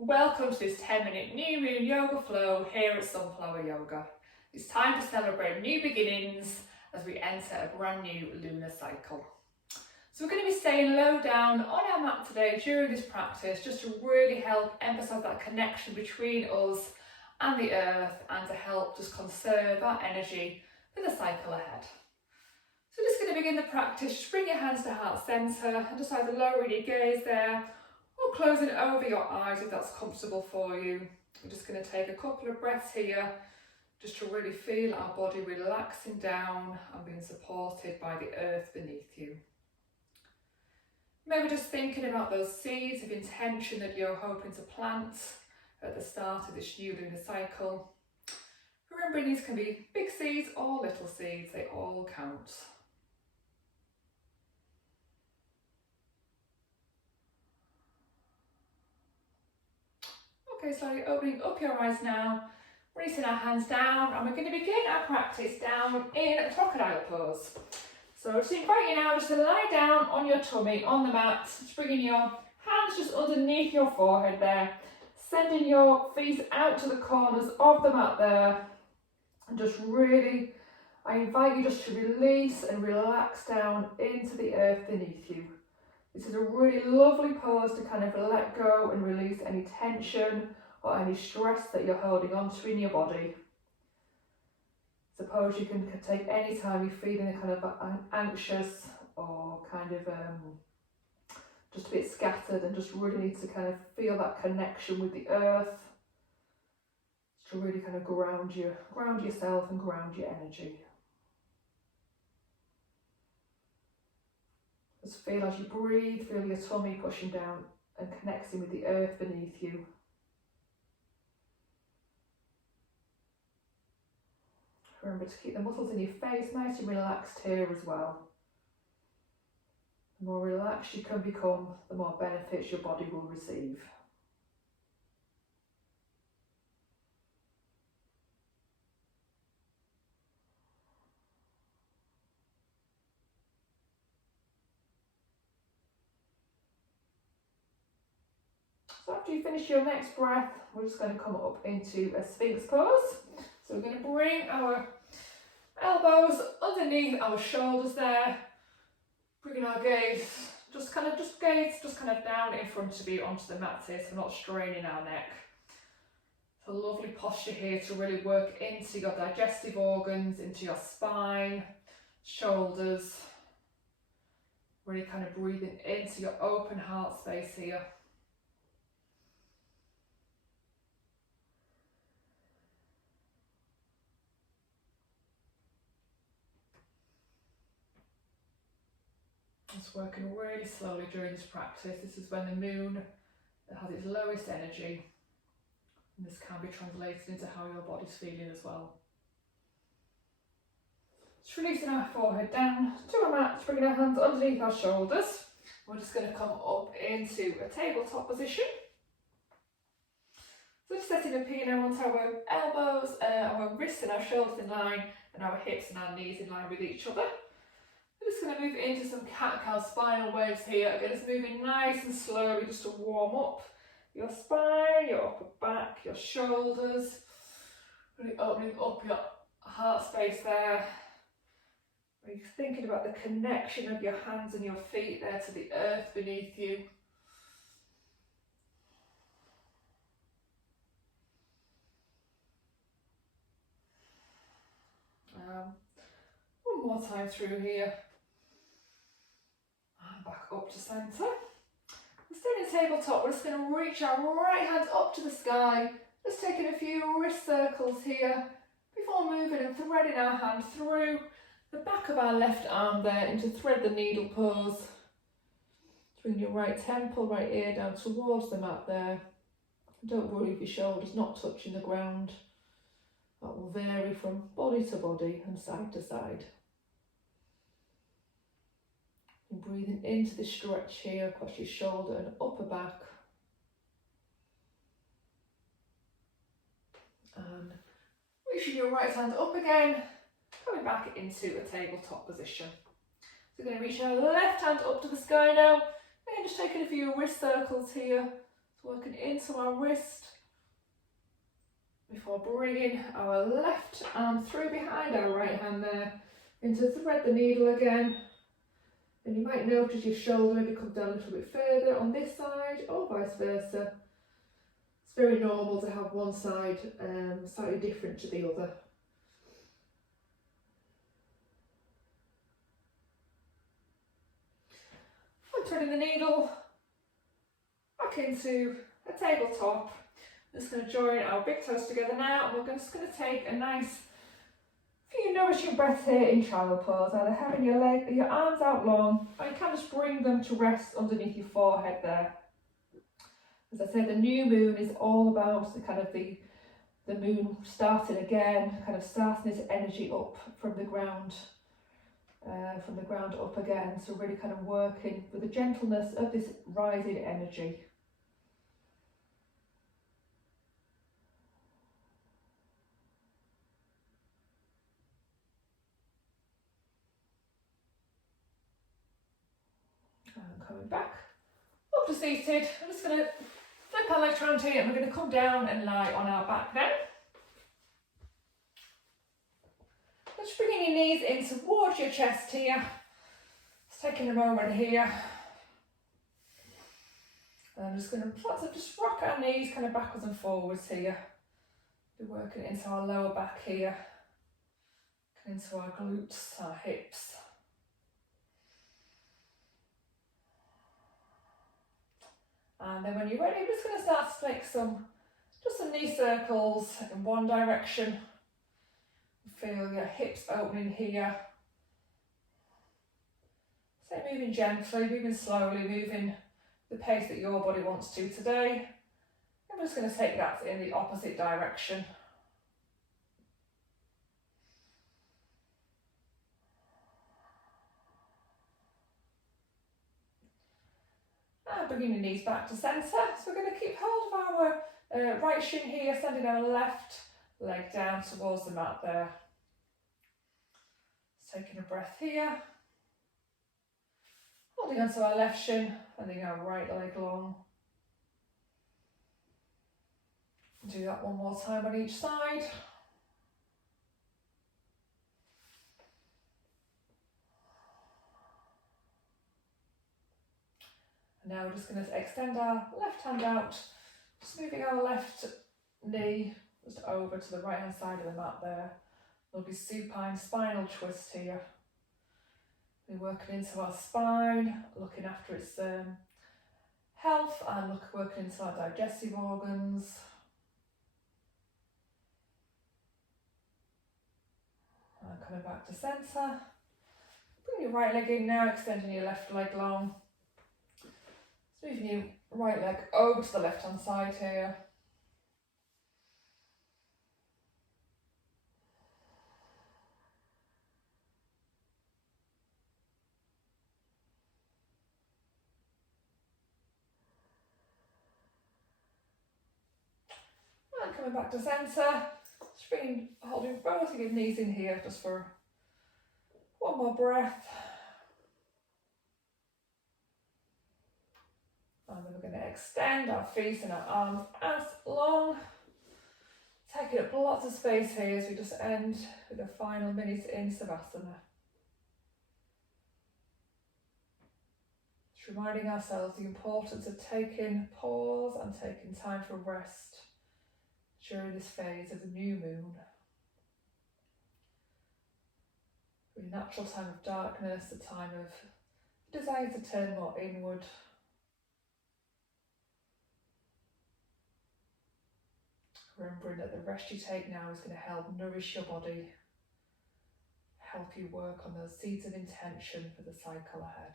Welcome to this 10-minute new moon yoga flow here at Sunflower Yoga. It's time to celebrate new beginnings as we enter a brand new lunar cycle. So we're going to be staying low down on our mat today during this practice, just to really help emphasize that connection between us and the earth, and to help just conserve our energy for the cycle ahead. So just going to begin the practice. Just bring your hands to heart center and just either lowering your gaze there or closing over your eyes if that's comfortable for you. We're just going to take a couple of breaths here just to really feel our body relaxing down and being supported by the earth beneath you. Maybe just thinking about those seeds of intention that you're hoping to plant at the start of this new lunar cycle. Remembering these can be big seeds or little seeds, they all count. Okay, slowly opening up your eyes now, releasing our hands down, and we're going to begin our practice down in a crocodile pose. So I just invite you now just to lie down on your tummy on the mat, just bringing your hands just underneath your forehead there, sending your feet out to the corners of the mat there, and just really, I invite you just to release and relax down into the earth beneath you. This is a really lovely pose to kind of let go and release any tension or any stress that you're holding onto in your body. Suppose you can take any time you're feeling kind of anxious or kind of just a bit scattered, and just really need to kind of feel that connection with the earth to really kind of ground yourself and ground your energy. Just feel as you breathe, feel your tummy pushing down and connecting with the earth beneath you. Remember to keep the muscles in your face nice and relaxed here as well. The more relaxed you can become, the more benefits your body will receive. So after you finish your next breath, we're just going to come up into a Sphinx pose. So we're going to bring our elbows underneath our shoulders there, bringing our gaze just kind of down in front of you onto the mat here, so we're not straining our neck. It's a lovely posture here to really work into your digestive organs, into your spine, shoulders, really kind of breathing into your open heart space here. Just working really slowly during this practice. This is when the moon has its lowest energy, and this can be translated into how your body's feeling as well. Just releasing our forehead down to our mat, bringing our hands underneath our shoulders. We're just going to come up into a tabletop position. So just setting up here now onto our elbows, our wrists and our shoulders in line, and our hips and our knees in line with each other. We're just going to move into some cat-cow spinal waves here. Again, it's moving nice and slowly just to warm up your spine, your upper back, your shoulders. Really opening up your heart space there. Really thinking about the connection of your hands and your feet there to the earth beneath you. One more time through here. And back up to centre. We're staying in tabletop. We're just going to reach our right hand up to the sky. Just taking a few wrist circles here before moving and threading our hand through the back of our left arm there into thread the needle pose. Bring your right temple, right ear down towards the mat there. Don't worry if your shoulder's not touching the ground. That will vary from body to body and side to side. And breathing into the stretch here across your shoulder and upper back. And reaching your right hand up again, coming back into a tabletop position. So we're going to reach our left hand up to the sky now, and just taking a few wrist circles here So working into our wrist before bringing our left arm through behind our right hand there, into thread the needle again. And you might notice your shoulder maybe come down a little bit further on this side or vice versa. It's very normal to have one side slightly different to the other. I'm turning the needle back into a tabletop. I'm just going to join our big toes together now, and we're just going to take a nice few nourishing breaths here in child pose, either having your arms out long, or you can just bring them to rest underneath your forehead there. As I said, the new moon is all about the moon starting again, kind of starting this energy up from the ground up again. So really kind of working with the gentleness of this rising energy. And coming back up to seated. I'm just going to flip our legs around here, and we're going to come down and lie on our back then. Just bringing your knees in towards your chest here. Just taking a moment here. And I'm just going to just rock our knees kind of backwards and forwards here. We're working into our lower back here, into our glutes, our hips. And then when you're ready, we're just going to start to take some knee circles in one direction. Feel your hips opening here. So moving gently, moving slowly, moving the pace that your body wants to today. I'm just going to take that in the opposite direction. And bringing your knees back to centre. So we're going to keep hold of our right shin here, sending our left leg down towards the mat there. Just taking a breath here. Holding onto our left shin, sending our right leg long. Do that one more time on each side. And now we're just going to extend our left hand out, just moving our left knee just over to the right hand side of the mat there. There'll be supine spinal twist here. We're working into our spine, looking after its health, and working into our digestive organs. And coming back to centre. Bring your right leg in now, extending your left leg long. Just moving your right leg over to the left hand side here. And coming back to centre. Just holding both of your knees in here just for one more breath. And then we're going to extend our feet and our arms as long. Taking up lots of space here as we just end with the final minute in Savasana. Just reminding ourselves the importance of taking pause and taking time for rest during this phase of the new moon. A natural time of darkness, a time of desire to turn more inward. Remembering that the rest you take now is going to help nourish your body, help you work on those seeds of intention for the cycle ahead.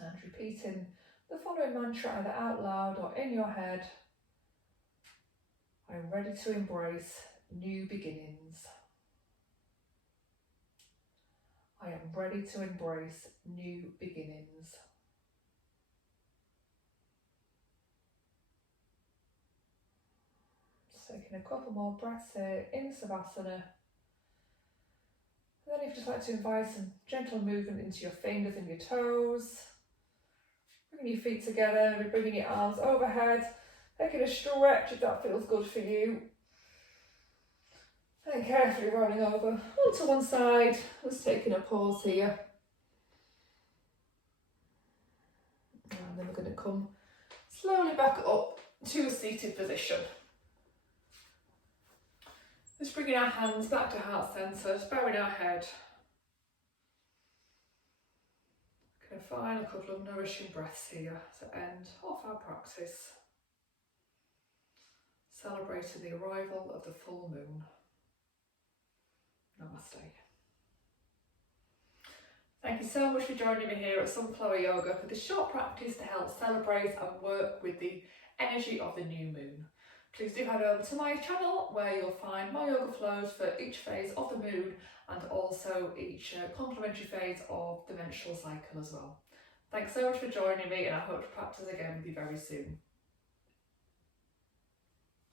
And repeating the following mantra either out loud or in your head. I am ready to embrace new beginnings. I am ready to embrace new beginnings. Taking a couple more breaths here in Savasana. And then if you'd just like to invite some gentle movement into your fingers and your toes. Bringing your feet together, and bringing your arms overhead. Taking a stretch if that feels good for you. And carefully rolling over onto one side. Just taking a pause here. And then we're going to come slowly back up to a seated position. Just bringing our hands back to heart centre, just bowing our head. Going to find a couple of nourishing breaths here to end off our practice. Celebrating the arrival of the full moon. Namaste. Thank you so much for joining me here at Sunflower Yoga for this short practice to help celebrate and work with the energy of the new moon. Please do head over to my channel where you'll find my yoga flows for each phase of the moon and also each complementary phase of the menstrual cycle as well. Thanks so much for joining me, and I hope to practice again with you very soon.